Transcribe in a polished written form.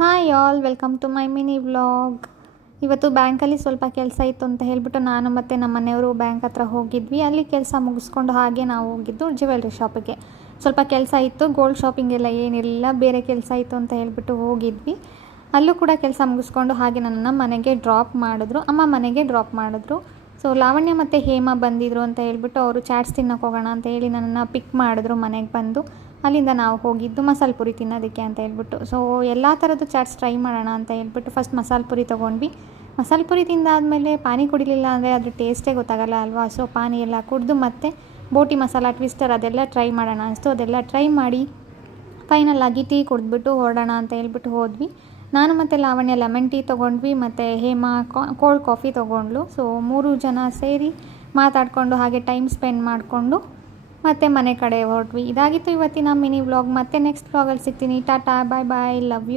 Hi all, welcome to my mini vlog. ಇವತ್ತು ಬ್ಯಾಂಕಲ್ಲಿ ಸ್ವಲ್ಪ ಕೆಲಸ ಇತ್ತು ಅಂತ ಹೇಳಿಬಿಟ್ಟು ನಾನು ಮತ್ತು ನಮ್ಮ ಮನೆಯವರು ಬ್ಯಾಂಕ್ ಹತ್ರ ಹೋಗಿದ್ವಿ. ಅಲ್ಲಿ ಕೆಲಸ ಮುಗಿಸ್ಕೊಂಡು ಹಾಗೆ ನಾವು ಹೋಗಿದ್ದು ಜ್ಯುವೆಲ್ರಿ ಶಾಪಿಗೆ. ಸ್ವಲ್ಪ ಕೆಲಸ ಇತ್ತು, ಗೋಲ್ಡ್ ಶಾಪಿಂಗ್ ಎಲ್ಲ ಏನಿರಲಿಲ್ಲ, ಬೇರೆ ಕೆಲಸ ಇತ್ತು ಅಂತ ಹೇಳಿಬಿಟ್ಟು ಹೋಗಿದ್ವಿ. ಅಲ್ಲೂ ಕೂಡ ಕೆಲಸ ಮುಗಿಸ್ಕೊಂಡು ಹಾಗೆ ನನ್ನನ್ನು ಮನೆಗೆ ಡ್ರಾಪ್ ಮಾಡಿದ್ರು, ಅಮ್ಮ ಮನೆಗೆ ಡ್ರಾಪ್ ಮಾಡಿದ್ರು. ಸೊ ಲಾವಣ್ಯ ಮತ್ತು ಹೇಮಾ ಬಂದಿದ್ರು ಅಂತ ಹೇಳ್ಬಿಟ್ಟು ಅವರು ಚಾಟ್ಸ್ ತಿನ್ನೋಕೆ ಹೋಗೋಣ ಅಂತ ಹೇಳಿ ನನ್ನನ್ನು ಪಿಕ್ ಮಾಡಿದ್ರು ಮನೆಗೆ ಬಂದು. ಅಲ್ಲಿಂದ ನಾವು ಹೋಗಿದ್ದು ಮಸಾಲೆ ಪುರಿ ತಿನ್ನೋದಕ್ಕೆ ಅಂತ ಹೇಳ್ಬಿಟ್ಟು. ಸೊ ಎಲ್ಲ ಥರದ್ದು ಚಾಟ್ಸ್ ಟ್ರೈ ಮಾಡೋಣ ಅಂತ ಹೇಳ್ಬಿಟ್ಟು ಫಸ್ಟ್ ಮಸಾಲೆ ಪುರಿ ತೊಗೊಂಡ್ವಿ. ಮಸಾಲೆ ಪುರಿ ತಿಂದಾದಮೇಲೆ ಪಾನಿ ಕುಡಿಲಿಲ್ಲ ಅಂದರೆ ಅದ್ರ ಟೇಸ್ಟೇ ಗೊತ್ತಾಗಲ್ಲ ಅಲ್ವಾ. ಸೊ ಪಾನಿ ಎಲ್ಲ ಕುಡಿದು ಮತ್ತು ಬೋಟಿ ಮಸಾಲ ಟ್ವಿಸ್ಟರ್ ಅದೆಲ್ಲ ಟ್ರೈ ಮಾಡೋಣ ಅನಿಸ್ತು. ಅದೆಲ್ಲ ಟ್ರೈ ಮಾಡಿ ಫೈನಲ್ ಆಗಿ ಟೀ ಕುಡಿದ್ಬಿಟ್ಟು ಹೊರಡೋಣ ಅಂತ ಹೇಳ್ಬಿಟ್ಟು ಹೋದ್ವಿ. ನಾನು ಮತ್ತು ಲಾವಣ್ಯ ಲೆಮನ್ ಟೀ ತೊಗೊಂಡ್ವಿ ಮತ್ತು ಹೇಮಾ ಕೋಲ್ಡ್ ಕಾಫಿ ತೊಗೊಂಡ್ಲು. ಸೊ 3 ಜನ ಸೇರಿ ಮಾತಾಡಿಕೊಂಡು ಹಾಗೆ ಟೈಮ್ ಸ್ಪೆಂಡ್ ಮಾಡಿಕೊಂಡು ಮತ್ತೆ ಮನೆ ಕಡೆ ಹೊರಟ್ವಿ. ಇದಾಗಿತ್ತು ಇವತ್ತಿನ ಮಿನಿ ವ್ಲಾಗ್. ಮತ್ತೆ ನೆಕ್ಸ್ಟ್ ವ್ಲಾಗಲ್ಲಿ ಸಿಗ್ತೀನಿ. ಟಾಟಾ, ಬಾಯ್ ಬಾಯ್, ಲವ್ ಯು.